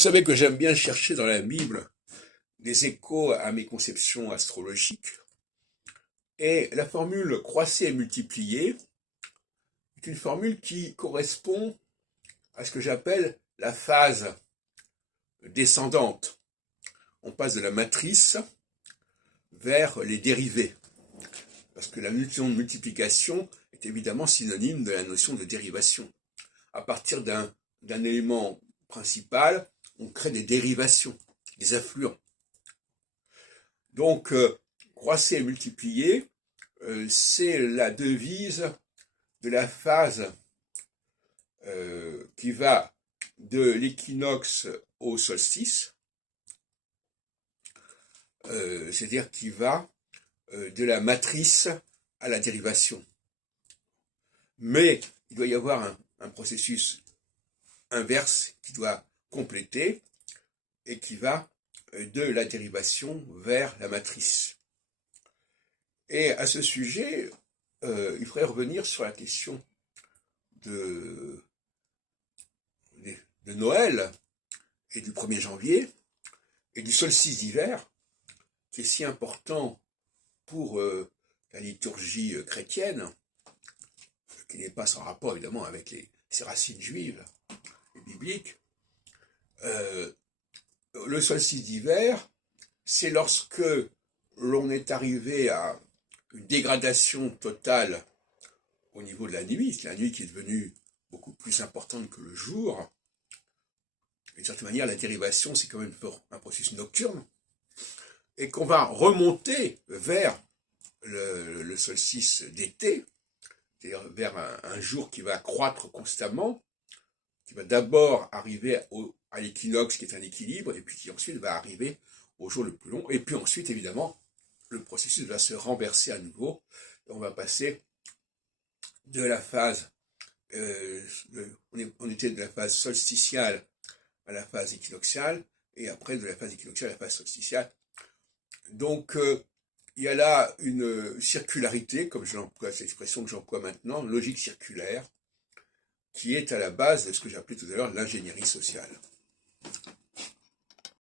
Vous savez que j'aime bien chercher dans la Bible des échos à mes conceptions astrologiques. Et la formule croissez et multipliez est une formule qui correspond à ce que j'appelle la phase descendante. On passe de la matrice vers les dérivés. Parce que la notion de multiplication est évidemment synonyme de la notion de dérivation. À partir d'un élément principal, on crée des dérivations, des affluents. Donc, croissez et multipliez, c'est la devise de la phase qui va de l'équinoxe au solstice, c'est-à-dire qui va de la matrice à la dérivation. Mais il doit y avoir un processus inverse qui doit compléter et qui va de la dérivation vers la matrice. Et à ce sujet, il faudrait revenir sur la question de Noël et du 1er janvier et du solstice d'hiver, qui est si important pour la liturgie chrétienne, qui n'est pas sans rapport évidemment avec ses racines juives et bibliques. Le solstice d'hiver, c'est lorsque l'on est arrivé à une dégradation totale au niveau de la nuit qui est devenue beaucoup plus importante que le jour. D'une certaine manière, la dérivation, c'est quand même un processus nocturne, et qu'on va remonter vers le solstice d'été, c'est-à-dire vers un jour qui va croître constamment, qui va d'abord arriver à l'équinoxe, qui est un équilibre, et puis qui ensuite va arriver au jour le plus long, et puis ensuite, évidemment, le processus va se renverser à nouveau, et on va passer de la phase, on était de la phase solsticiale à la phase équinoxiale, et après de la phase équinoxiale à la phase solsticiale. Donc, il y a là une circularité, comme j'emploie cette expression que j'emploie maintenant, logique circulaire, qui est à la base de ce que j'appelais tout à l'heure l'ingénierie sociale.